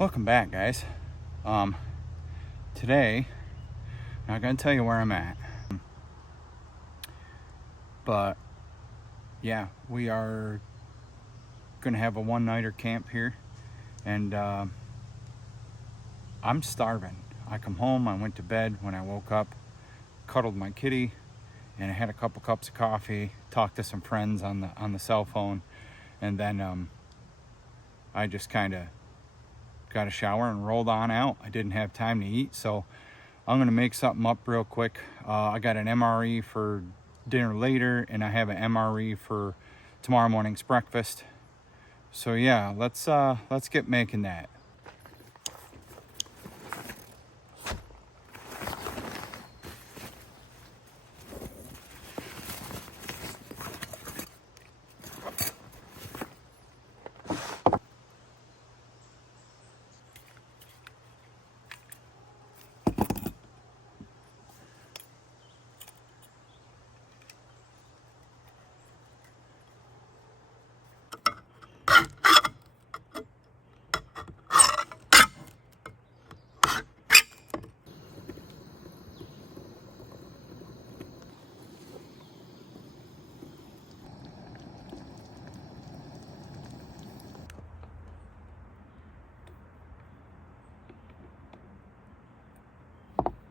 Welcome back, guys. Today, I'm not gonna tell you where I'm at, but yeah, we are gonna have a one-nighter camp here, and I'm starving. I come home, I went to bed. When I woke up, cuddled my kitty, and I had a couple cups of coffee, talked to some friends on the cell phone, and then I just kind of got a shower and rolled on out. I didn't have time to eat, so I'm gonna make something up real quick. I got an MRE for dinner later, and I have an MRE for tomorrow morning's breakfast. So yeah, let's get making that.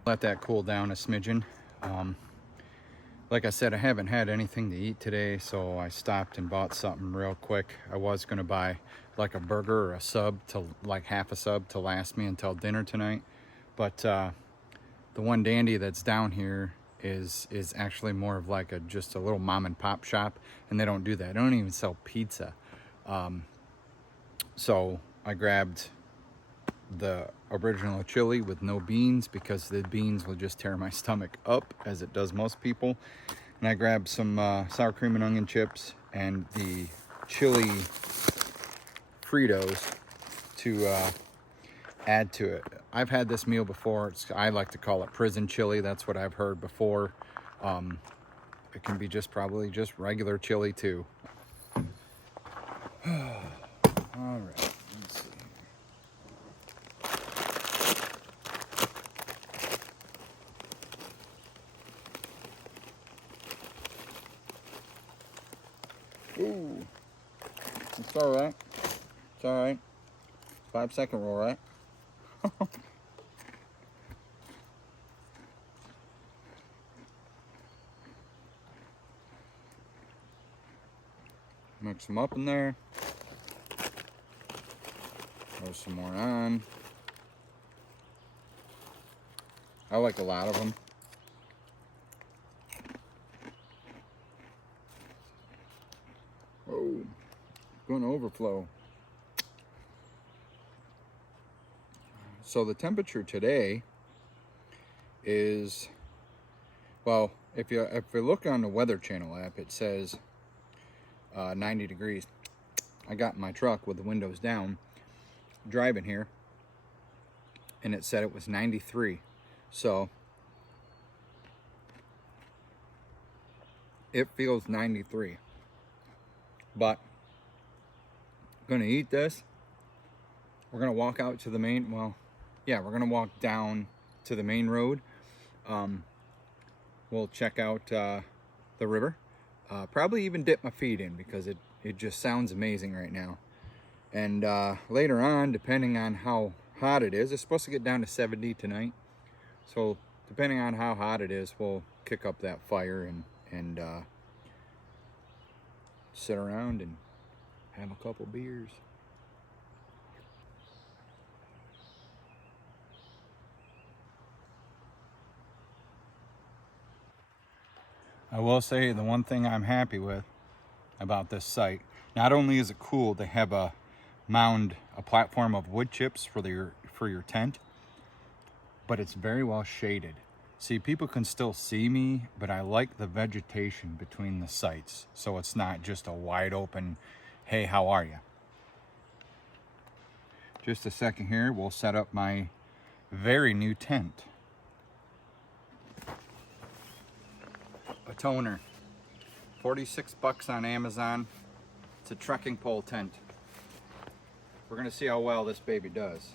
Let that cool down a smidgen. Like I said, I haven't had anything to eat today, so I stopped and bought something real quick. I was gonna buy like a burger or a sub, to like half a sub, to last me until dinner tonight. But the one dandy that's down here is actually more of like just a little mom and pop shop, and they don't do that. They don't even sell pizza. So I grabbed the original chili with no beans, because the beans will just tear my stomach up, as it does most people. And I grabbed some sour cream and onion chips and the chili Fritos to add to it. I've had this meal before. I like to call it prison chili. That's what I've heard before. It can be probably just regular chili too. All right, let's see. Ooh, it's all right. It's all right. 5-second roll, right? Mix them up in there. Throw some more on. I like a lot of them. Oh, going to overflow. So the temperature today is, well, if you look on the Weather Channel app, it says 90 degrees. I got in my truck with the windows down, driving here, and it said it was 93. So it feels 93. But I'm gonna eat this. We're gonna walk out to the main, well, yeah, we're gonna walk down to the main road. We'll check out the river. Probably even dip my feet in, because it just sounds amazing right now. And later on, depending on how hot it is, it's supposed to get down to 70 tonight. So depending on how hot it is, we'll kick up that fire and sit around and have a couple beers. I will say the one thing I'm happy with about this site, not only is it cool to have a platform of wood chips for your tent, but it's very well shaded. See, people can still see me, but I like the vegetation between the sites, so it's not just a wide open, hey, how are you? Just a second here, we'll set up my very new tent. A toner, 46 bucks on Amazon. It's a trekking pole tent. We're gonna see how well this baby does.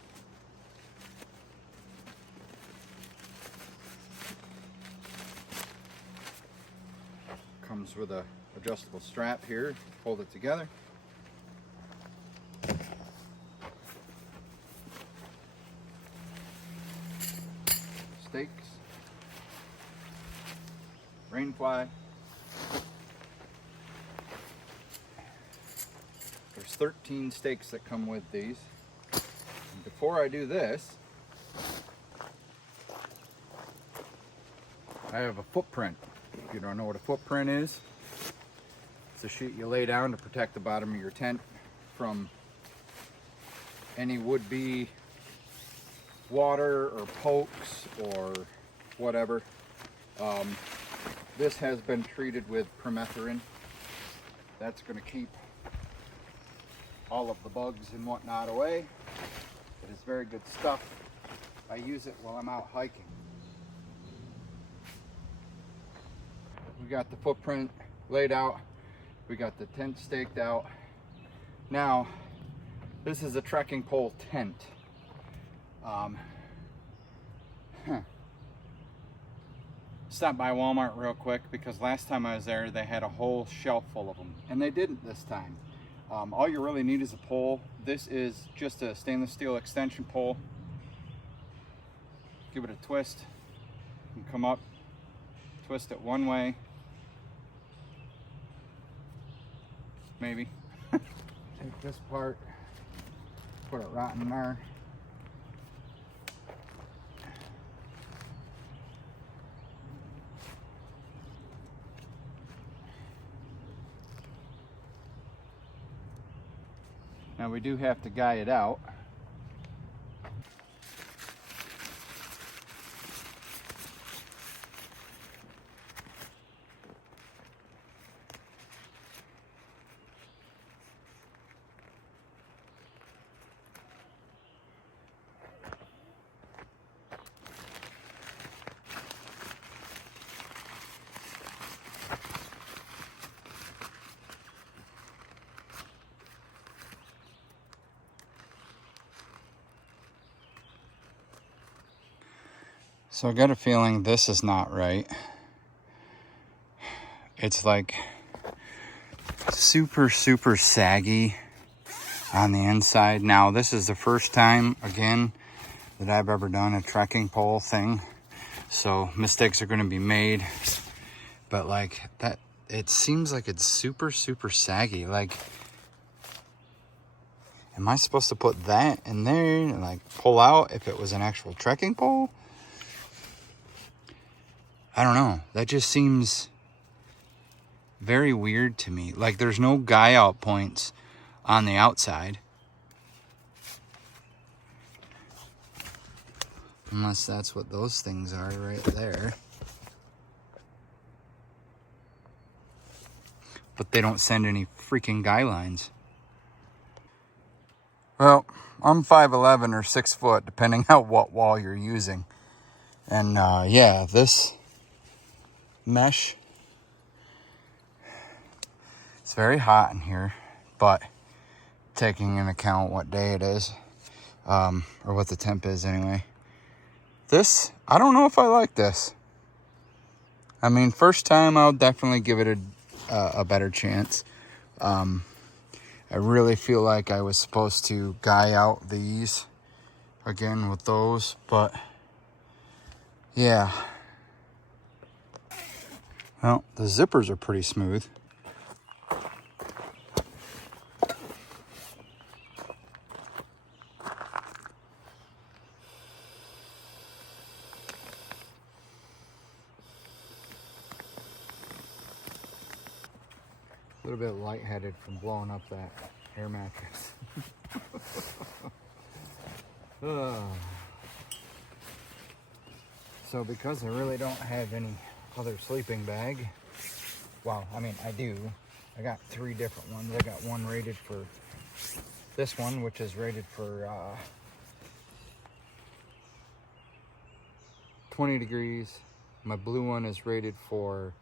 comes with a adjustable strap here, hold it together. Stakes, rainfly. There's 13 stakes that come with these. And before I do this, I have a footprint. If you don't know what a footprint is, it's a sheet you lay down to protect the bottom of your tent from any would-be water or pokes or whatever. This has been treated with permethrin. That's going to keep all of the bugs and whatnot away. It is very good stuff. I use it while I'm out hiking. We got the footprint laid out. We got the tent staked out. Now, this is a trekking pole tent. Stopped by Walmart real quick because last time I was there they had a whole shelf full of them, and they didn't this time. All you really need is a pole. This is just a stainless steel extension pole. Give it a twist and come up, twist it one way, maybe. Take this part, put it right in there. Now we do have to guy it out. So I got a feeling this is not right. It's like super saggy on the inside. Now this is the first time again that I've ever done a trekking pole thing, so mistakes are going to be made, but like that, it seems like it's super saggy. Like, am I supposed to put that in there and like pull out if it was an actual trekking pole? I don't know. That just seems very weird to me. Like, there's no guy out points on the outside. Unless that's what those things are right there. But they don't send any freaking guy lines. Well, I'm 5'11" or 6 foot, depending on what wall you're using. And yeah, this mesh, it's very hot in here, but taking into account what day it is, or what the temp is anyway, this, I don't know if I like this. I mean, first time I'll definitely give it a better chance. I really feel like I was supposed to guy out these again with those, but yeah. Well, the zippers are pretty smooth. A little bit lightheaded from blowing up that air mattress. So because I really don't have any other sleeping bag, well, I mean, I do. I got 3 different ones. I got one rated for this one, which is rated for 20 degrees. My blue one is rated for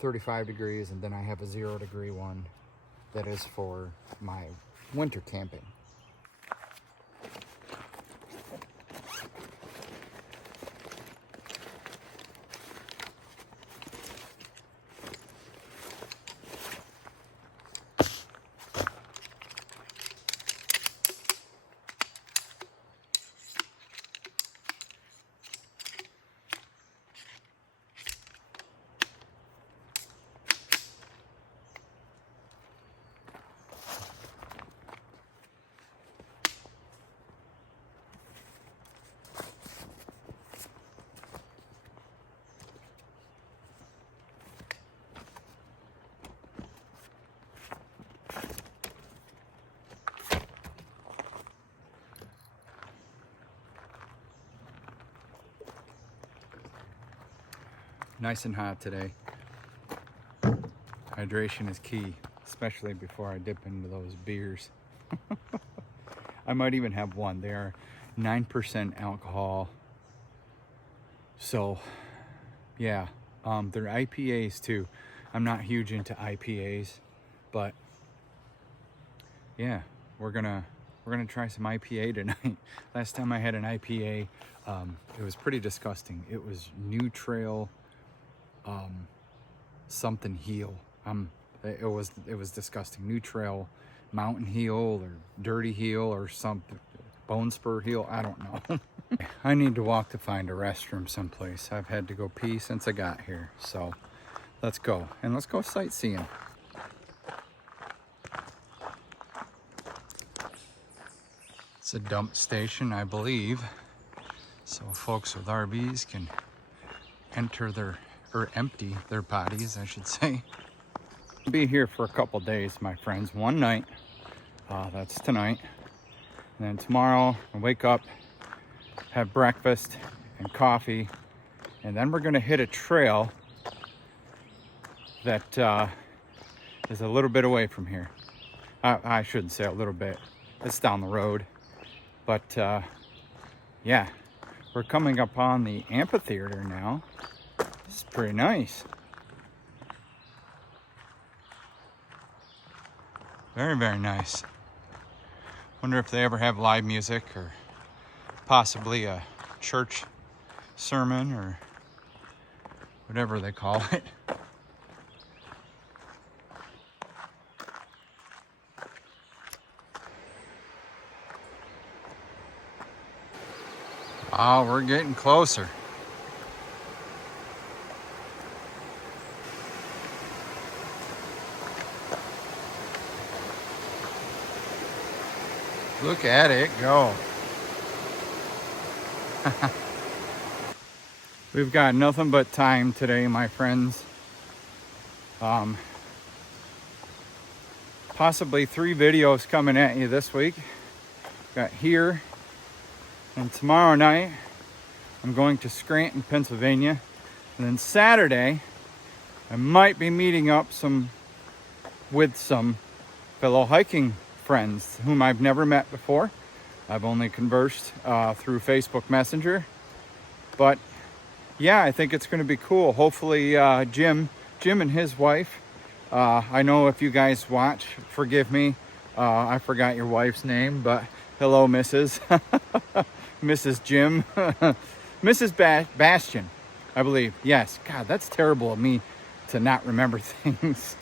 35 degrees, and then I have a 0 degree one that is for my winter camping. Nice and hot today. Hydration is key, especially before I dip into those beers. I might even have one. They are 9% alcohol. So, yeah, they're IPAs too. I'm not huge into IPAs, but yeah, we're gonna try some IPA tonight. Last time I had an IPA, it was pretty disgusting. It was New Trail, something heel. It was disgusting. New Trail Mountain Heel or Dirty Heel or something. Bone Spur Heel. I don't know. I need to walk to find a restroom someplace. I've had to go pee since I got here. So let's go. And let's go sightseeing. It's a dump station, I believe. So folks with RVs can enter empty their potties, I should say. I'll be here for a couple days, my friends. One night. That's tonight. And then tomorrow, I wake up, have breakfast and coffee, and then we're gonna hit a trail that is a little bit away from here. I shouldn't say a little bit. It's down the road. But yeah, we're coming up on the amphitheater now. This is pretty nice. Very, very nice. Wonder if they ever have live music or possibly a church sermon or whatever they call it. Oh, we're getting closer. Look at it go. We've got nothing but time today, my friends. Possibly 3 videos coming at you this week. Got here, and tomorrow night I'm going to Scranton, Pennsylvania. And then Saturday I might be meeting up with some fellow hiking friends whom I've never met before. I've only conversed through Facebook Messenger. But yeah, I think it's going to be cool. Hopefully Jim and his wife, I know if you guys watch, forgive me, I forgot your wife's name, but hello, Mrs. Mrs. Jim. Mrs. Bastian, I believe. Yes. God, that's terrible of me to not remember things.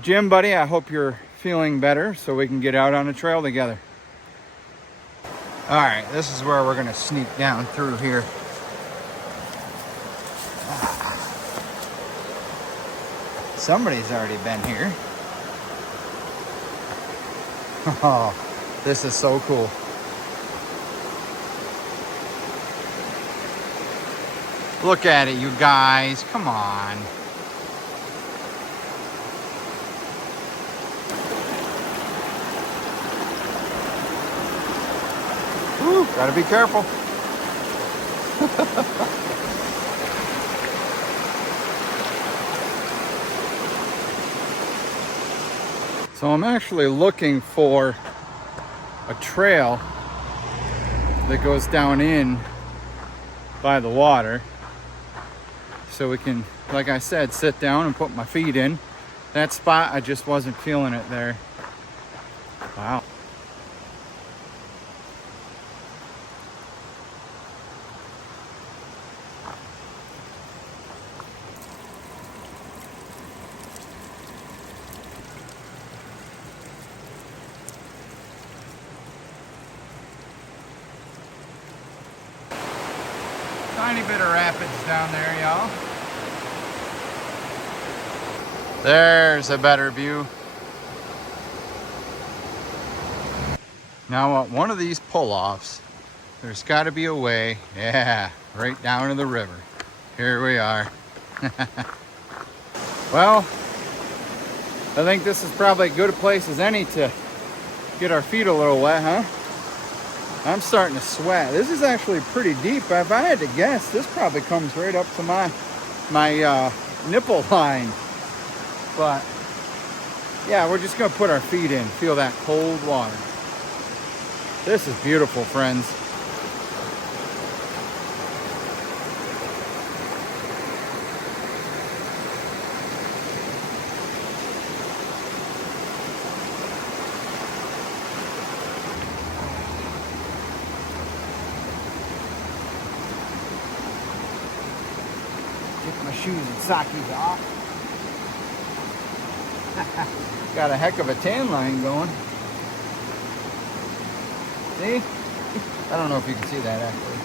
Jim, buddy, I hope you're feeling better so we can get out on a trail together. All right, this is where we're going to sneak down through here. Somebody's already been here. Oh, this is so cool. Look at it, you guys. Come on. Woo, gotta be careful. So I'm actually looking for a trail that goes down in by the water, so we can, like I said, sit down and put my feet in. That spot, I just wasn't feeling it there. Wow. Tiny bit of rapids down there, y'all. There's a better view. Now at one of these pull-offs, there's got to be a way, yeah, right down to the river. Here we are. Well, I think this is probably as good a place as any to get our feet a little wet, huh? I'm starting to sweat. This is actually pretty deep. If I had to guess, this probably comes right up to my nipple line. But yeah, we're just gonna put our feet in, feel that cold water. This is beautiful, friends. Get my shoes and sockies off. Got a heck of a tan line going. See? I don't know if you can see that actually.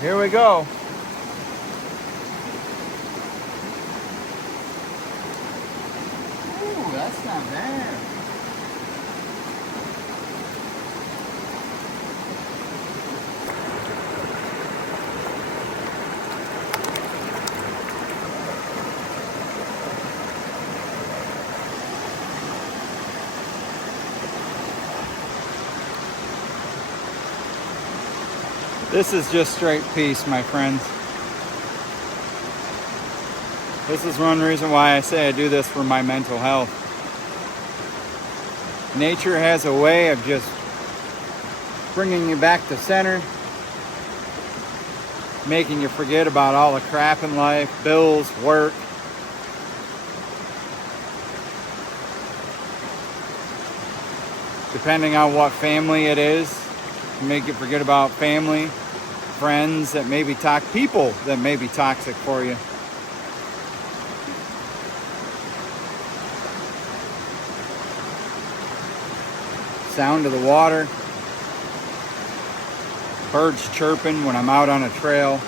Here we go. Ooh, that's not bad. This is just straight peace, my friends. This is one reason why I say I do this for my mental health. Nature has a way of just bringing you back to center, making you forget about all the crap in life, bills, work. Depending on what family it is, make you forget about family, friends that may be people that may be toxic for you. Sound of the water, birds chirping when I'm out on a trail,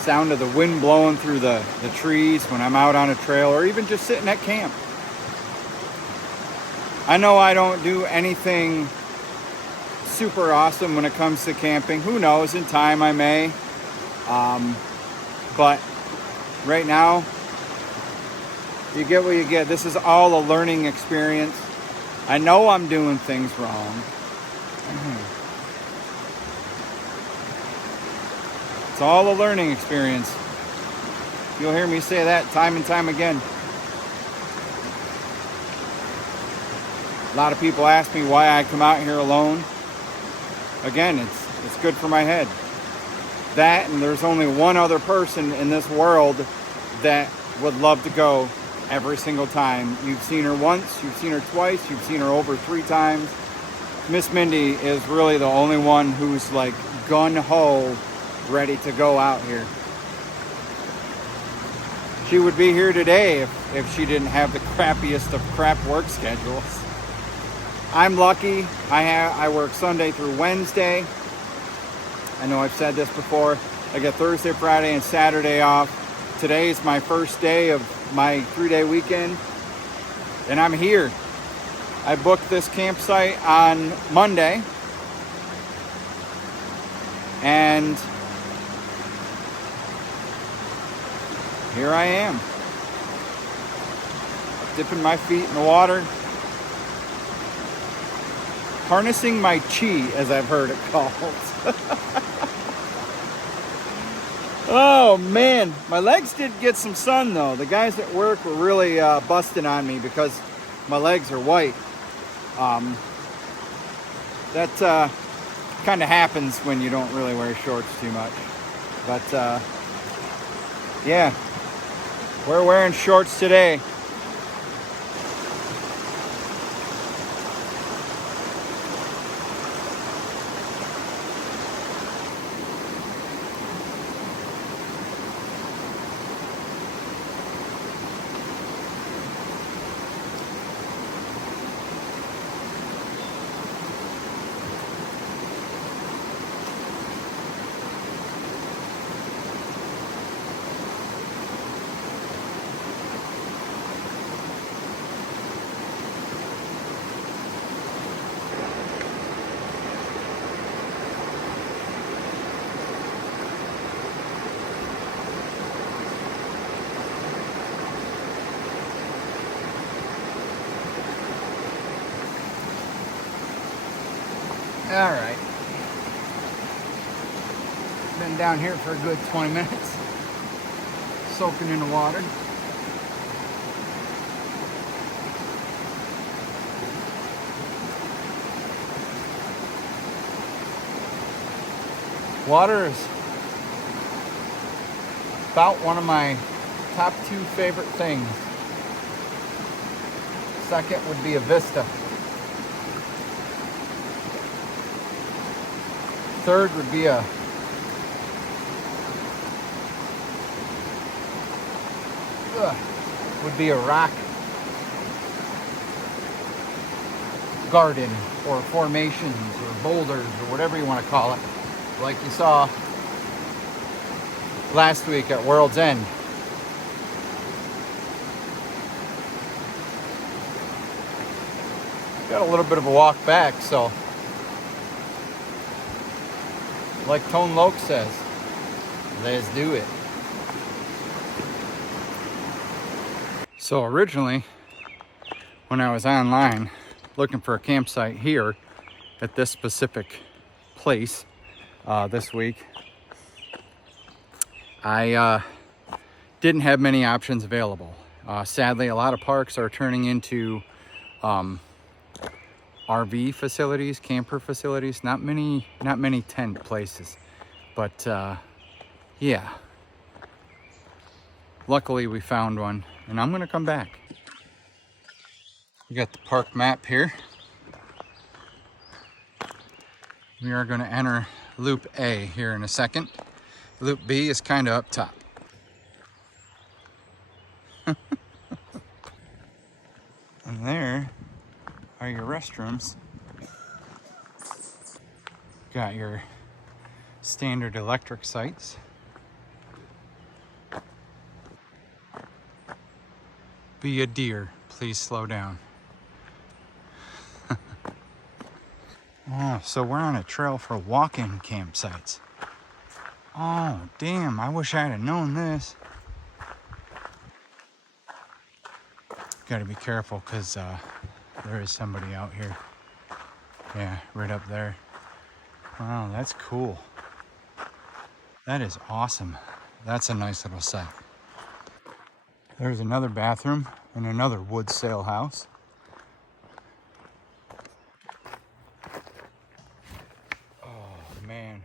sound of the wind blowing through the trees when I'm out on a trail, or even just sitting at camp. I know I don't do anything super awesome when it comes to camping. Who knows, in time I may. But right now, you get what you get. This is all a learning experience. I know I'm doing things wrong. It's all a learning experience. You'll hear me say that time and time again. A lot of people ask me why I come out here alone. Again, it's good for my head. That, and there's only one other person in this world that would love to go every single time. You've seen her once, you've seen her twice, you've seen her over 3 times. Miss Mindy is really the only one who's like gun-ho ready to go out here. She would be here today if she didn't have the crappiest of crap work schedules. I'm lucky. I work Sunday through Wednesday. I know I've said this before. I get Thursday, Friday, and Saturday off. Today is my first day of my 3-day weekend, and I'm here. I booked this campsite on Monday, and here I am, dipping my feet in the water, harnessing my chi, as I've heard it called. Oh man, my legs did get some sun though. The guys at work were really busting on me because my legs are white. That kind of happens when you don't really wear shorts too much. But yeah, we're wearing shorts today. All right. Been down here for a good 20 minutes, soaking in the water. Water is about one of my top 2 favorite things. Second would be a vista. Third would be a rock garden or formations or boulders or whatever you want to call it, like you saw last week at World's End. Got a little bit of a walk back, so like Tone Loc says, let's do it. So originally, when I was online looking for a campsite here at this specific place this week, I didn't have many options available. Sadly, a lot of parks are turning into RV facilities, camper facilities, not many tent places, but yeah, luckily we found one, and I'm gonna come back. We got the park map here. We are gonna enter Loop A here in a second. Loop B is kind of up top. And there are your restrooms. Got your standard electric sites. Be a deer, please slow down. Oh, so we're on a trail for walk-in campsites. Oh, damn, I wish I'd have known this. Gotta be careful, because there is somebody out here. Yeah, right up there. Wow, that's cool. That is awesome. That's a nice little set. There's another bathroom in another wood sail house. Oh, man.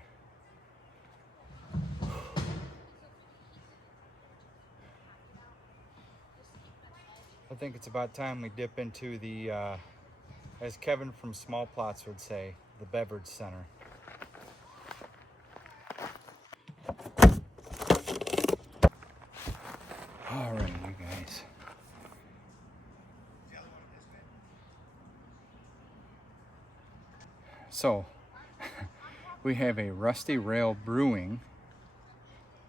I think it's about time we dip into the, as Kevin from Small Plots would say, the beverage center. All right, you guys. So, we have a Rusty Rail Brewing,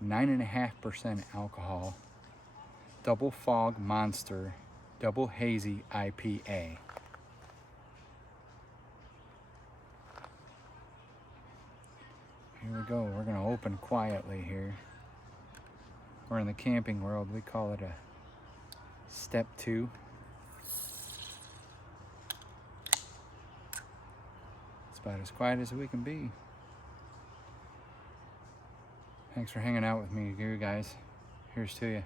9.5% alcohol, Double Fog Monster, Double Hazy IPA. Here we go. We're gonna open quietly here. We're in the camping world. We call it a step 2. It's about as quiet as we can be. Thanks for hanging out with me, you guys. Here's to you.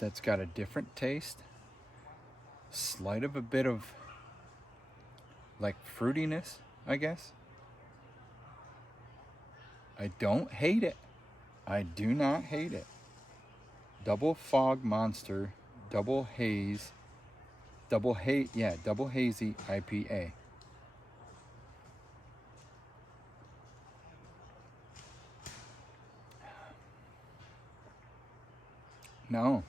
That's got a different taste. Slight of a bit of like fruitiness, I guess. I don't hate it. I do not hate it. Double Fog Monster, Double Hazy IPA. No,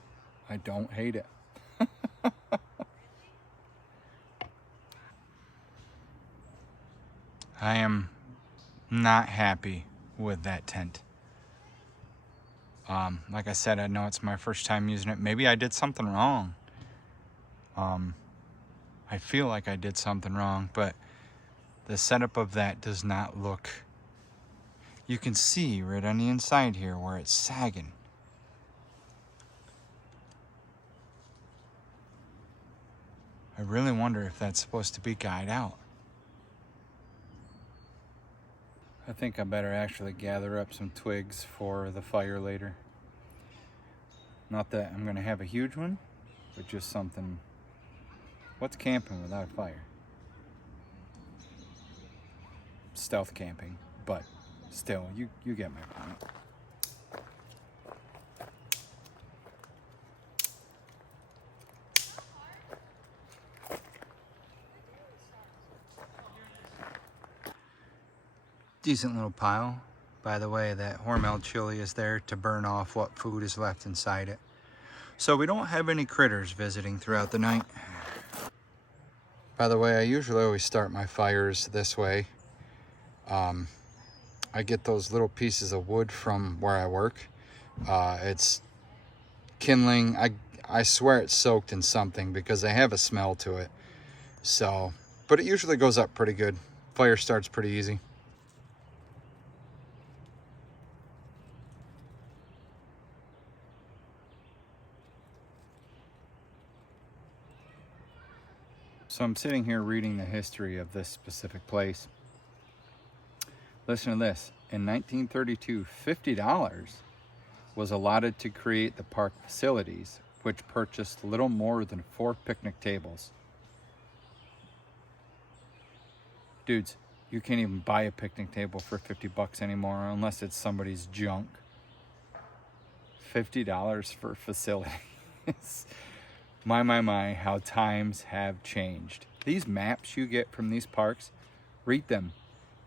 I don't hate it. I am not happy with that tent. Like I said, I know it's my first time using it. Maybe I did something wrong. I feel like I did something wrong, but the setup of that does not look... You can see right on the inside here where it's sagging. I really wonder if that's supposed to be guyed out. I think I better actually gather up some twigs for the fire later. Not that I'm gonna have a huge one, but just something. What's camping without a fire? Stealth camping, but still, you get my point. Decent little pile. By the way, that Hormel chili is there to burn off what food is left inside it. So we don't have any critters visiting throughout the night. By the way, I usually always start my fires this way. I get those little pieces of wood from where I work. It's kindling. I swear it's soaked in something because they have a smell to it. So, but it usually goes up pretty good. Fire starts pretty easy. So I'm sitting here reading the history of this specific place. Listen to this. In 1932, $50 was allotted to create the park facilities, which purchased little more than 4 picnic tables. Dudes, you can't even buy a picnic table for $50 anymore unless it's somebody's junk. $50 for facilities. My, how times have changed. These maps you get from these parks, read them.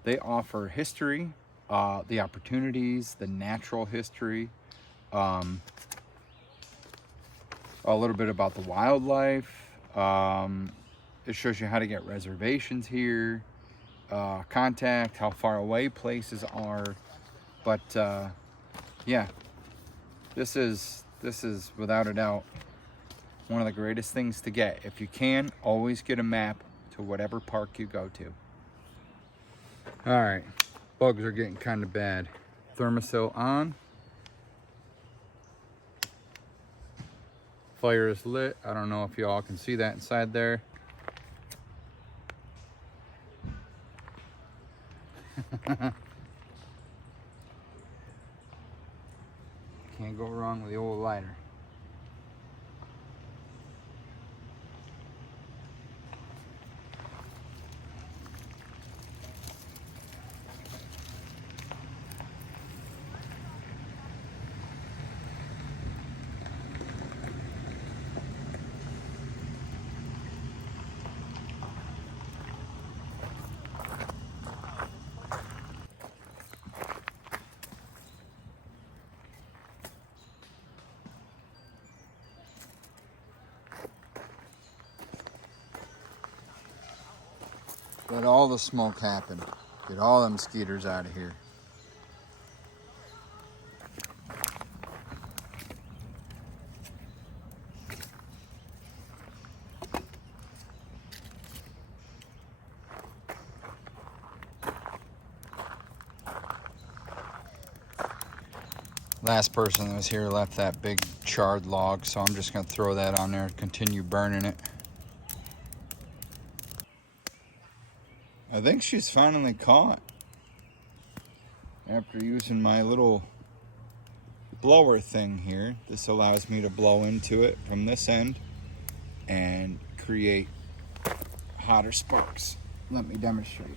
They offer history, the opportunities, the natural history, a little bit about the wildlife. It shows you how to get reservations here, contact, how far away places are. But yeah, this is without a doubt one of the greatest things to get. If you can, always get a map to whatever park you go to. All right, bugs are getting kind of bad. Thermocell on. Fire is lit. I don't know if you all can see that inside there. Can't go wrong with the old lighter. Let all the smoke happen. Get all them mosquitoes out of here. Last person that was here left that big charred log, so I'm just gonna throw that on there and continue burning it. I think she's finally caught. After using my little blower thing here, this allows me to blow into it from this end and create hotter sparks. Let me demonstrate.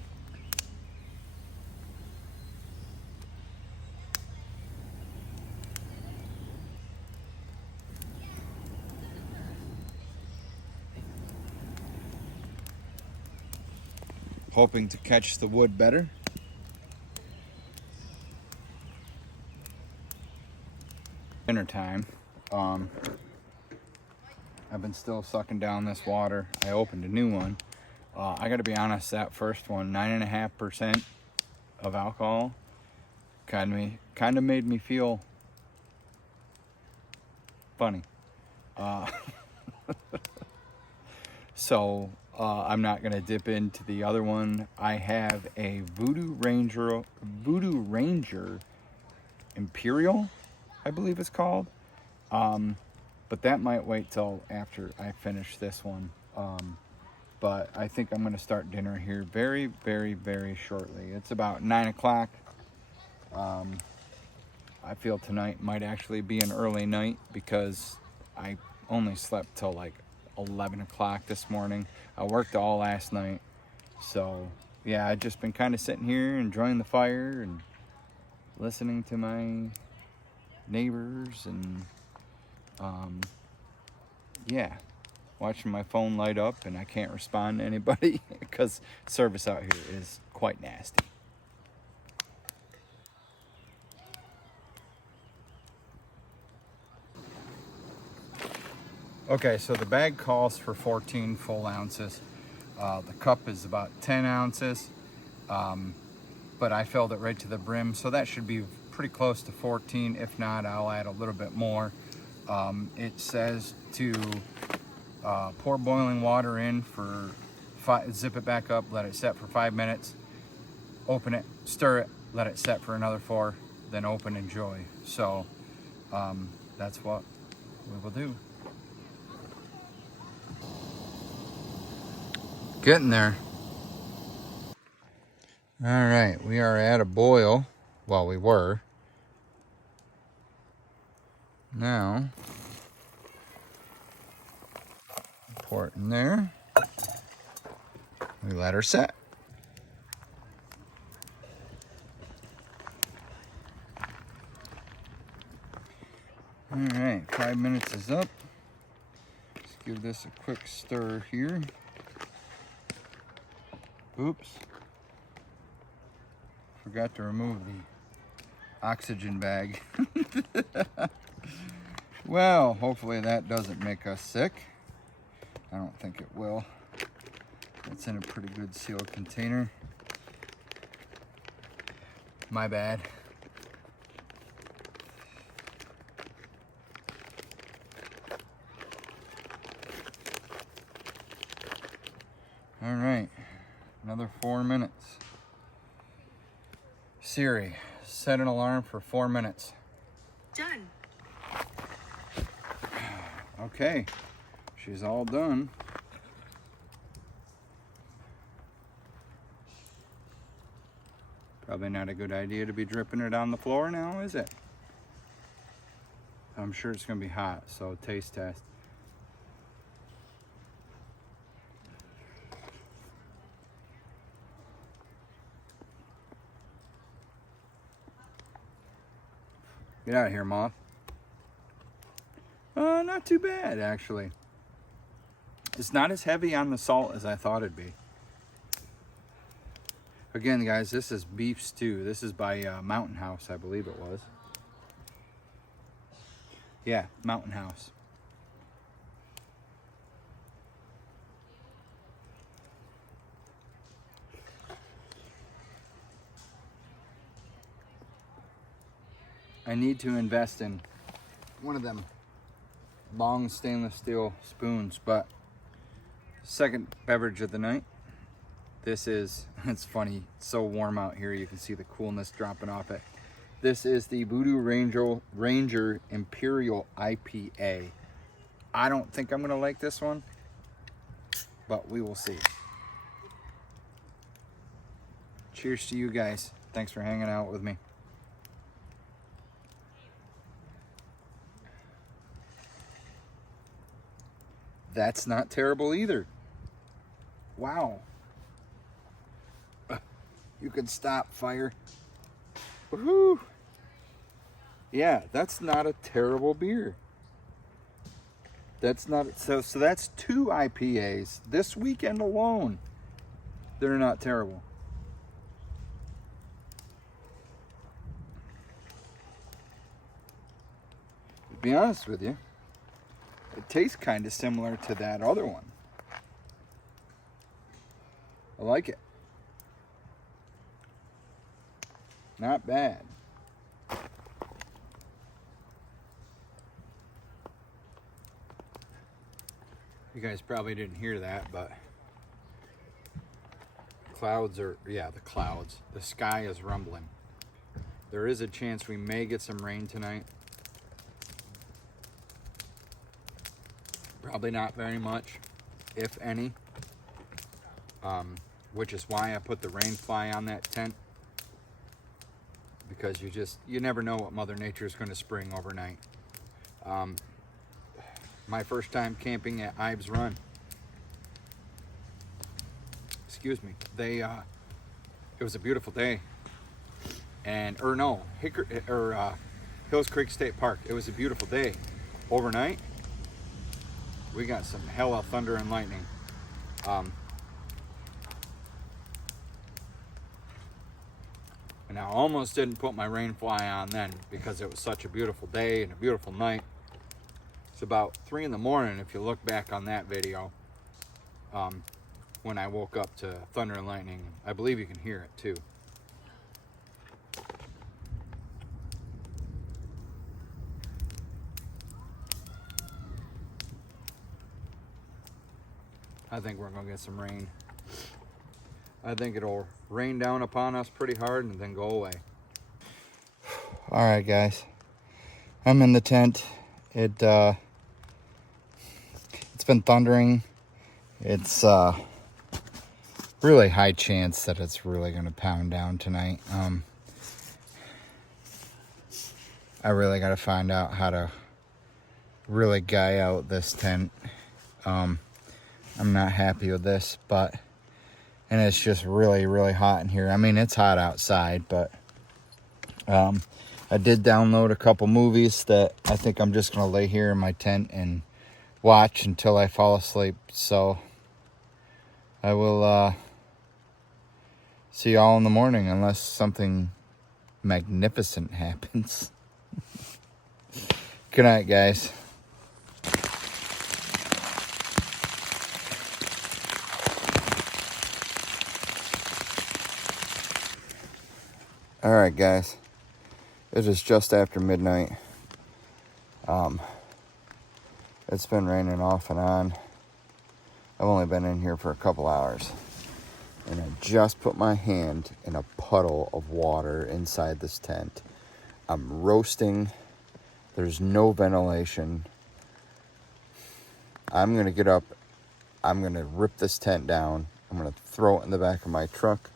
Hoping to catch the wood better. Dinner time. I've been still sucking down this water. I opened a new one. I gotta be honest, that first one, 9.5% of alcohol, kind of made me feel funny. So I'm not gonna dip into the other one. I have a Voodoo Ranger Imperial, I believe it's called. But that might wait till after I finish this one. But I think I'm gonna start dinner here very, very, very shortly. It's about 9 o'clock. I feel tonight might actually be an early night because I only slept till like 11 o'clock this morning. I worked all last night. So yeah, I've just been kind of sitting here enjoying the fire and listening to my neighbors and yeah, watching my phone light up, and I can't respond to anybody because service out here is quite nasty. Okay, so the bag calls for 14 full ounces. The cup is about 10 ounces, but I filled it right to the brim, so that should be pretty close to 14. If not, I'll add a little bit more. It says to pour boiling water in for zip it back up, let it set for 5 minutes, open it, stir it, let it set for another 4, then open, enjoy. So that's what we will do. Getting there. All right, we are at a boil. Well, we were. Now, pour it in there. We let her set. All right, 5 minutes is up. Let's give this a quick stir here. Oops. Forgot to remove the oxygen bag. Well, hopefully that doesn't make us sick. I don't think it will. It's in a pretty good sealed container. My bad. All right, another 4 minutes. Siri, set an alarm for 4 minutes. Done. Okay, she's all done. Probably not a good idea to be dripping it on the floor now, is it? I'm sure it's gonna be hot, so taste test. Get out of here, moth. Not too bad, actually. It's not as heavy on the salt as I thought it'd be. Again, guys, this is beef stew. This is by Mountain House, I believe it was. Yeah, Mountain House. I need to invest in one of them long stainless steel spoons, but second beverage of the night. This is, it's funny, it's so warm out here, you can see the coolness dropping off it. This is the Voodoo Ranger Imperial IPA. I don't think I'm gonna like this one, but we will see. Cheers to you guys. Thanks for hanging out with me. That's not terrible either. Wow. You can stop fire. Woohoo! Yeah, that's not a terrible beer. That's not so that's 2 IPAs this weekend alone. They're not terrible. To be honest with you, it tastes kind of similar to that other one. I like it. Not bad. You guys probably didn't hear that, but The sky is rumbling. There is a chance we may get some rain tonight. Probably not very much, if any. Which is why I put the rain fly on that tent. Because you never know what Mother Nature is going to spring overnight. My first time camping at Ives Run. Excuse me. It was a beautiful day. Hills Creek State Park. It was a beautiful day. Overnight, we got some hella thunder and lightning. And I almost didn't put my rain fly on then because it was such a beautiful day and a beautiful night. It's about 3 in the morning if you look back on that video, when I woke up to thunder and lightning. I believe you can hear it too. I think we're gonna get some rain. I think it'll rain down upon us pretty hard and then go away. All right, guys. I'm in the tent. It's been thundering. It's really high chance that it's really going to pound down tonight. I really got to find out how to really guy out this tent. I'm not happy with this, and it's just really, really hot in here. I mean, it's hot outside, but I did download a couple movies that I think I'm just going to lay here in my tent and watch until I fall asleep. So I will see y'all in the morning unless something magnificent happens. Good night, guys. All right, guys. It is just after midnight. It's been raining off and on. I've only been in here for a couple hours. And I just put my hand in a puddle of water inside this tent. I'm roasting. There's no ventilation. I'm going to get up. I'm going to rip this tent down. I'm going to throw it in the back of my truck.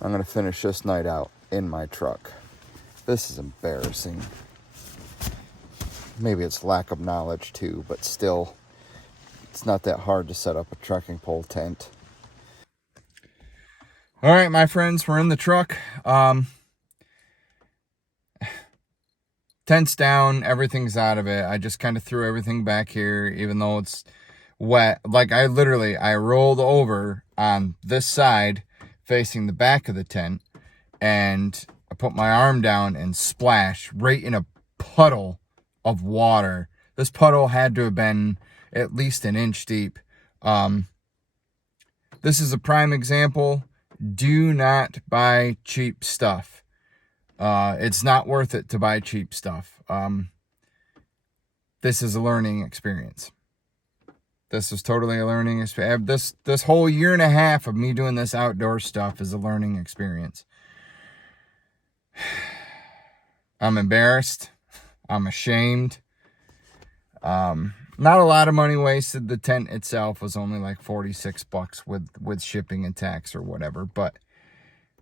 I'm going to finish this night out in my truck. This is embarrassing. Maybe it's lack of knowledge too, but still, it's not that hard to set up a trekking pole tent. All right, my friends, we're in the truck. Tent's down, everything's out of it. I just kind of threw everything back here, even though it's wet. Like I rolled over on this side facing the back of the tent, and I put my arm down and splashed right in a puddle of water. This puddle had to have been at least an inch deep. This is a prime example. Do not buy cheap stuff. It's not worth it to buy cheap stuff. This is a learning experience. This is totally a learning experience. This whole year and a half of me doing this outdoor stuff is a learning experience. I'm embarrassed. I'm ashamed. Not a lot of money wasted. The tent itself was only like $46 with shipping and tax or whatever. But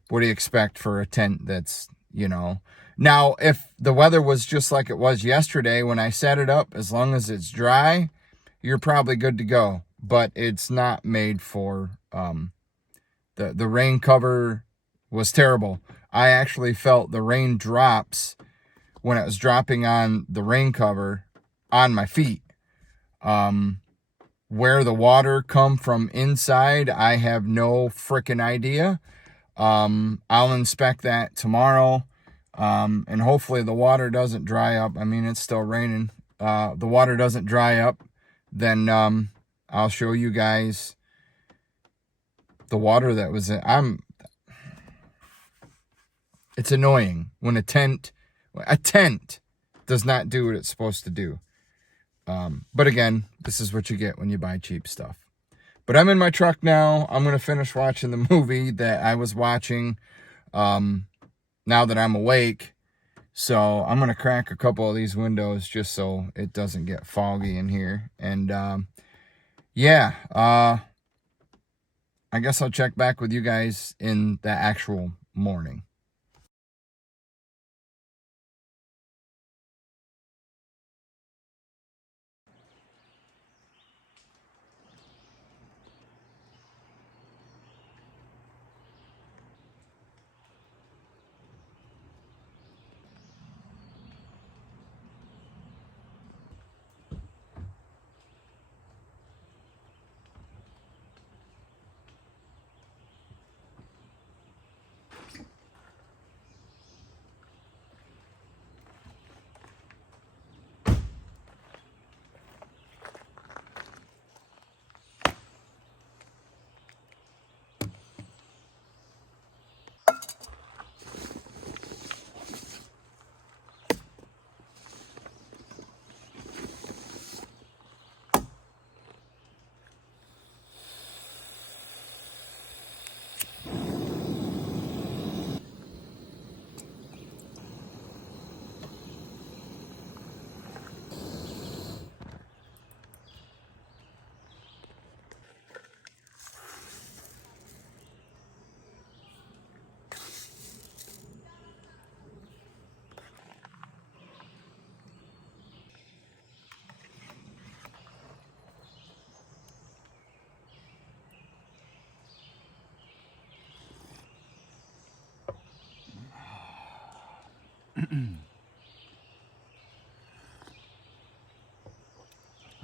what do you expect for a tent that's, Now, if the weather was just like it was yesterday when I set it up, as long as it's dry, you're probably good to go. But it's not made for, the rain cover was terrible. I actually felt the rain drops when it was dropping on the rain cover on my feet. Where the water come from inside, I have no freaking idea. I'll inspect that tomorrow. And hopefully the water doesn't dry up. I mean, it's still raining. The water doesn't dry up, then I'll show you guys the water that was in. It's annoying when a tent does not do what it's supposed to do. But again, this is what you get when you buy cheap stuff. But I'm in my truck now. I'm going to finish watching the movie that I was watching now that I'm awake. So I'm going to crack a couple of these windows just so it doesn't get foggy in here. And yeah, I guess I'll check back with you guys in the actual morning.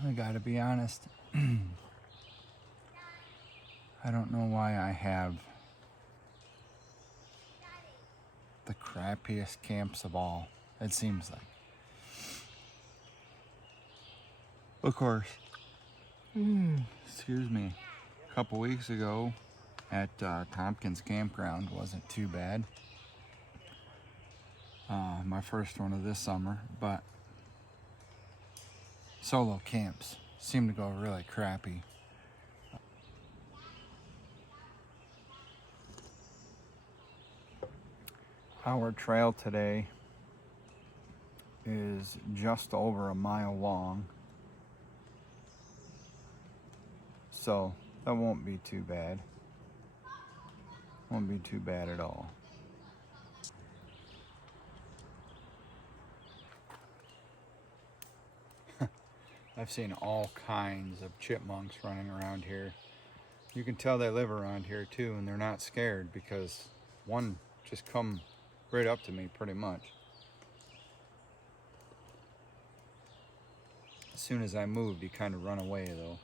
I gotta be honest, I don't know why I have the crappiest camps of all, it seems like. Of course, excuse me, a couple weeks ago at Tompkins Campground wasn't too bad. My first one of this summer, but solo camps seem to go really crappy. Our trail today is just over a mile long, so that won't be too bad. Won't be too bad at all. I've seen all kinds of chipmunks running around here. You can tell they live around here too, and they're not scared because one just come right up to me pretty much. As soon as I moved, he kind of run away though.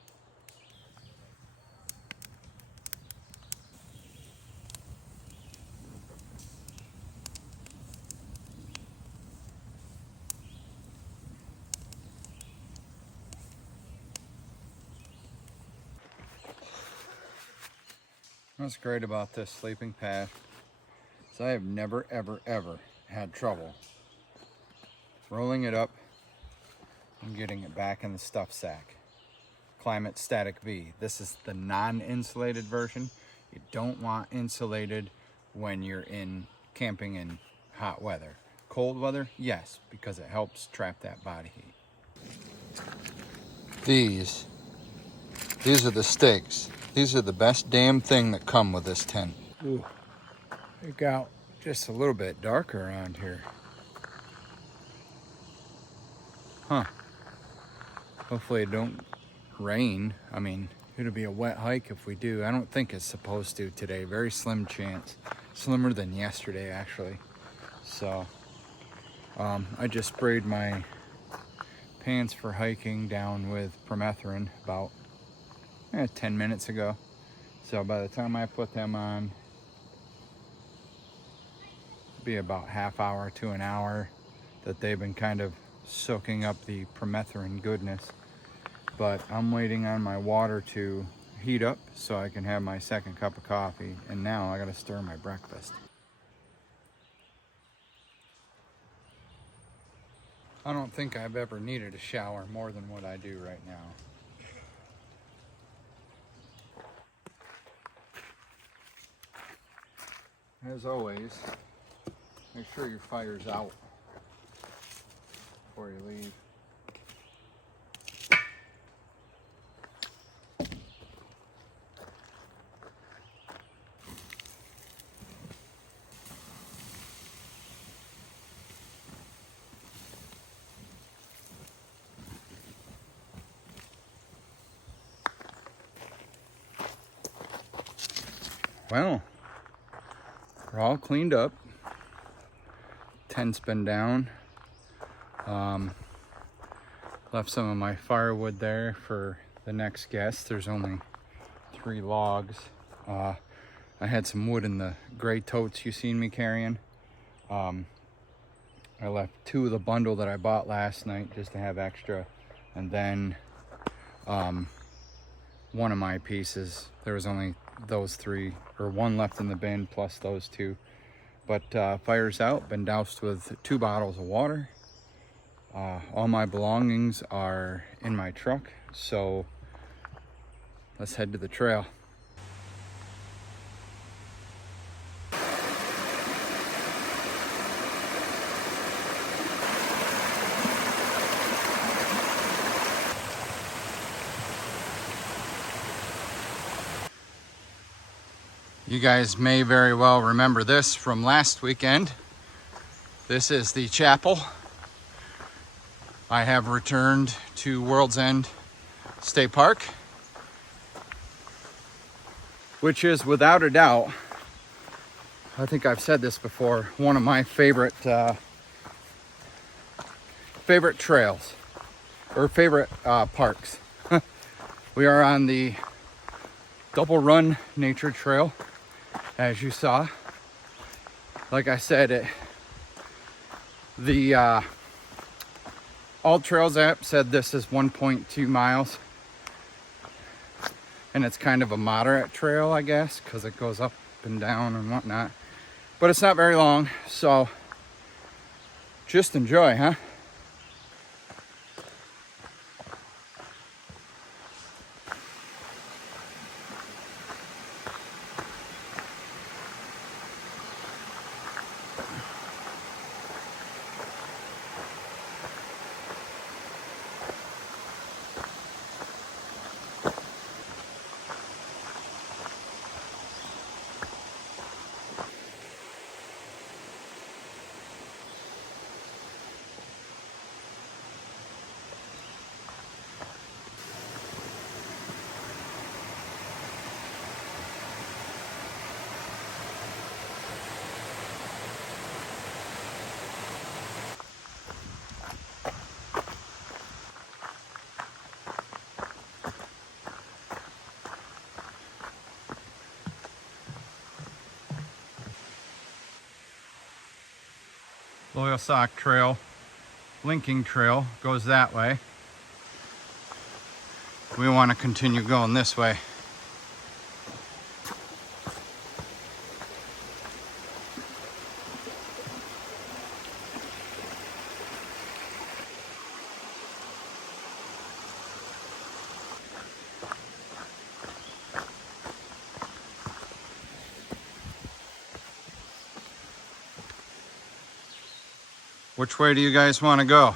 What's great about this sleeping path is I have never, ever, ever had trouble rolling it up and getting it back in the stuff sack. Climate Static V. This is the non-insulated version. You don't want insulated when you're in camping in hot weather. Cold weather, yes, because it helps trap that body heat. These are the stakes. These are the best damn thing that come with this tent. Ooh, it got just a little bit darker around here. Huh. Hopefully it don't rain. I mean, it'll be a wet hike if we do. I don't think it's supposed to today. Very slim chance. Slimmer than yesterday, actually. So, I just sprayed my pants for hiking down with permethrin about 10 minutes ago. So by the time I put them on, it'll be about half hour to an hour that they've been kind of soaking up the permethrin goodness. But I'm waiting on my water to heat up so I can have my second cup of coffee, and now I gotta stir my breakfast. I don't think I've ever needed a shower more than what I do right now. as always, make sure your fire's out before you leave. Well, we're all cleaned up. Tent's been down. Left some of my firewood there for the next guest. There's only 3 logs. I had some wood in the gray totes you seen me carrying. I left 2 of the bundle that I bought last night just to have extra. And then one of my pieces, there was only those 3, or 1 left in the bin plus those 2. But fire's out, been doused with 2 bottles of water. All my belongings are in my truck, so let's head to the trail. You guys may very well remember this from last weekend. This is the chapel. I have returned to World's End State Park, which is without a doubt, I think I've said this before, one of my favorite trails or favorite parks. We are on the Double Run Nature Trail, as you saw. Like I said, the All Trails app said this is 1.2 miles, and it's kind of a moderate trail, I guess, because it goes up and down and whatnot, but it's not very long, so just enjoy, huh? Loyalsock Trail, Linking Trail goes that way. We want to continue going this way. Which way do you guys want to go?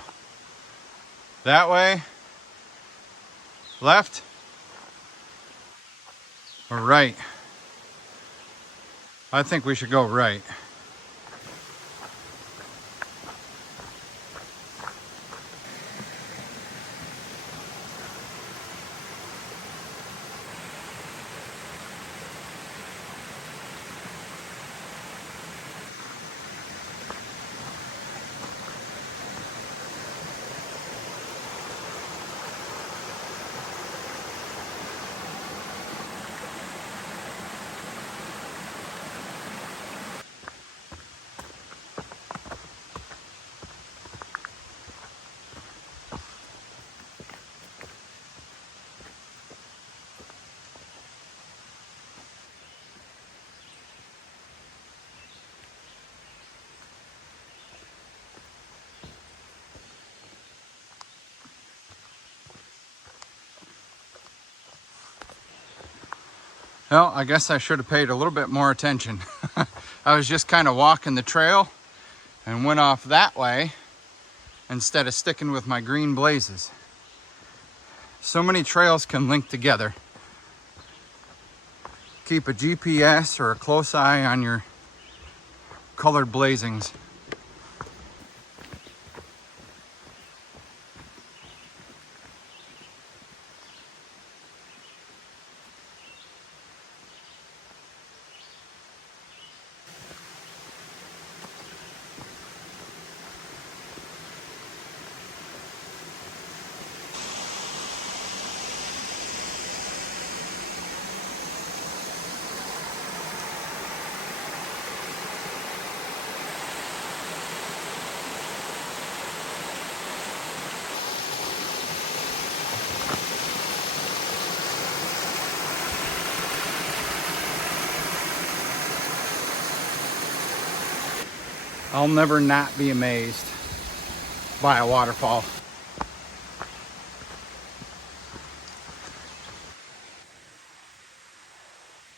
That way? Left? Or right? I think we should go right. Well, I guess I should have paid a little bit more attention. I was just kind of walking the trail and went off that way instead of sticking with my green blazes. So many trails can link together. Keep a GPS or a close eye on your colored blazings. I'll never not be amazed by a waterfall.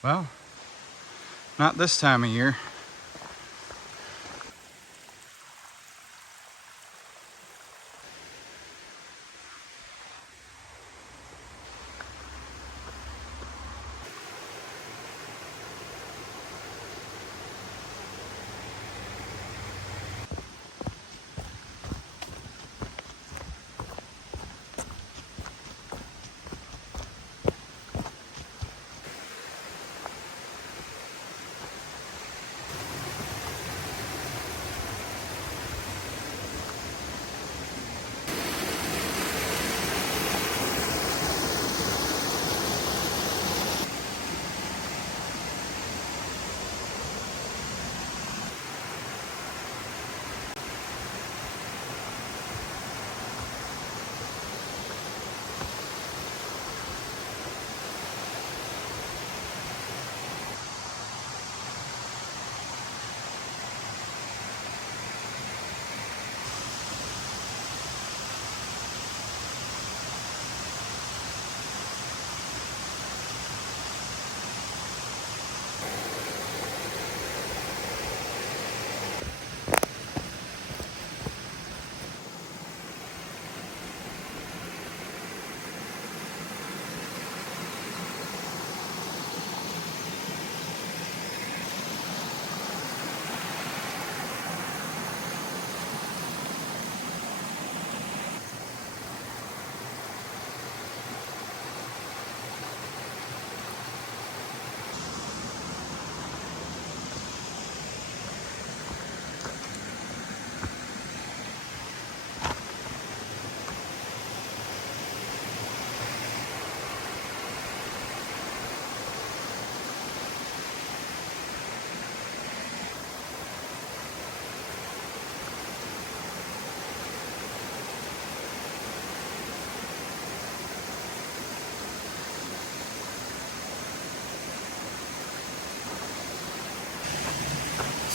Well, not this time of year.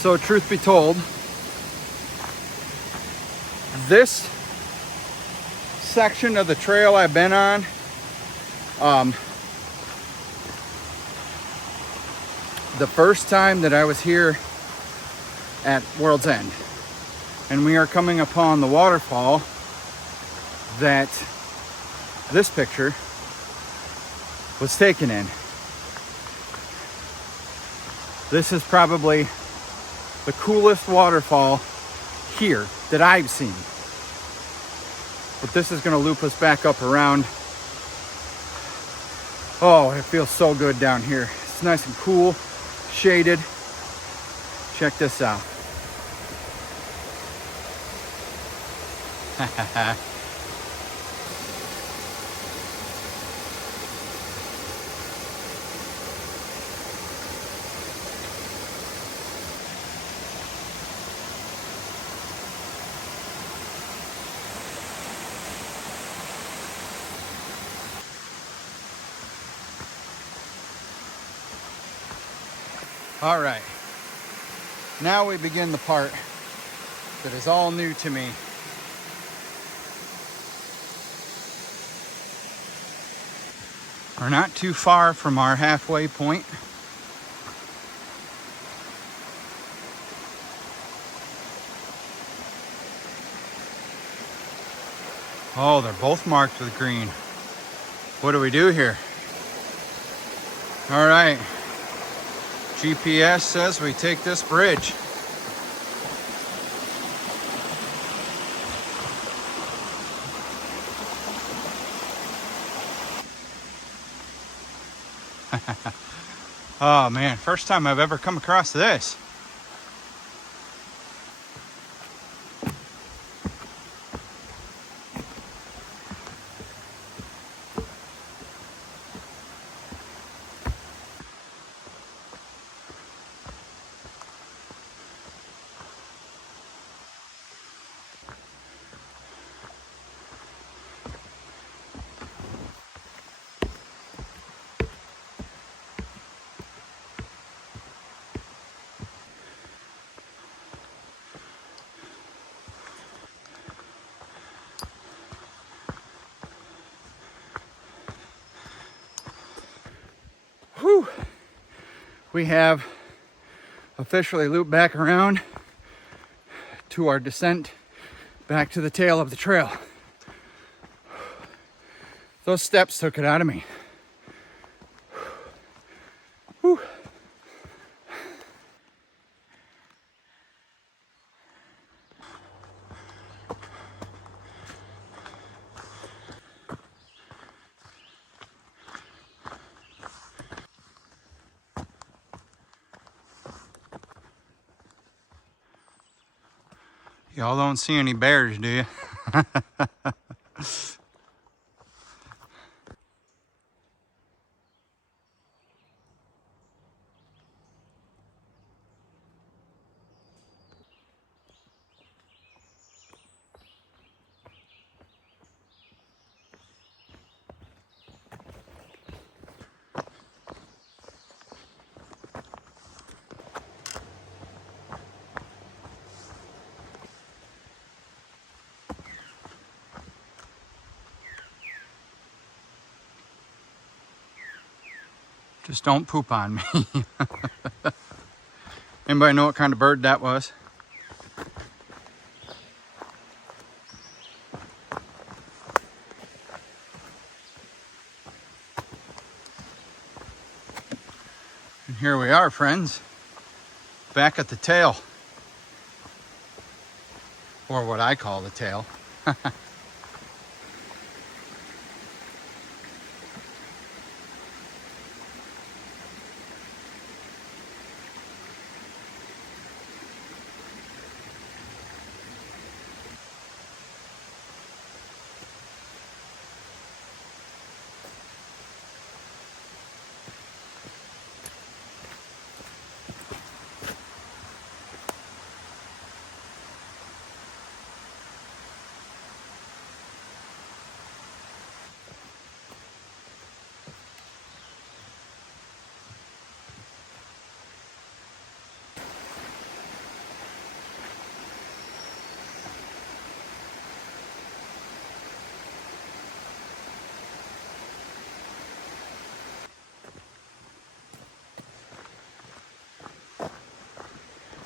So truth be told, this section of the trail I've been on, the first time that I was here at World's End, and we are coming upon the waterfall that this picture was taken in. This is probably the coolest waterfall here that I've seen. But this is gonna loop us back up around. Oh, it feels so good down here. It's nice and cool, shaded. Check this out. All right, now we begin the part that is all new to me. We're not too far from our halfway point. Oh, they're both marked with green. What do we do here? All right. GPS says we take this bridge. Oh man, first time I've ever come across this. Whew. We have officially looped back around to our descent back to the tail of the trail. Those steps took it out of me. Whew. Y'all don't see any bears, do you? Just don't poop on me. Anybody know what kind of bird that was? And here we are, friends, back at the tail, or what I call the tail.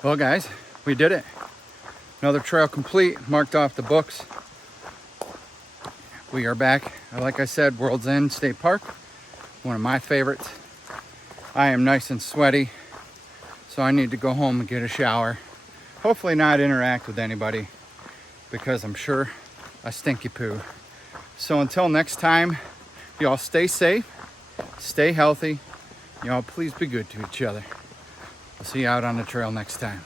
Well guys, we did it. Another trail complete, marked off the books. We are back, like I said, World's End State Park, one of my favorites. I am nice and sweaty, so I need to go home and get a shower. Hopefully not interact with anybody, because I'm sure I stinky poo. So until next time, y'all stay safe, stay healthy. Y'all please be good to each other. I'll see you out on the trail next time.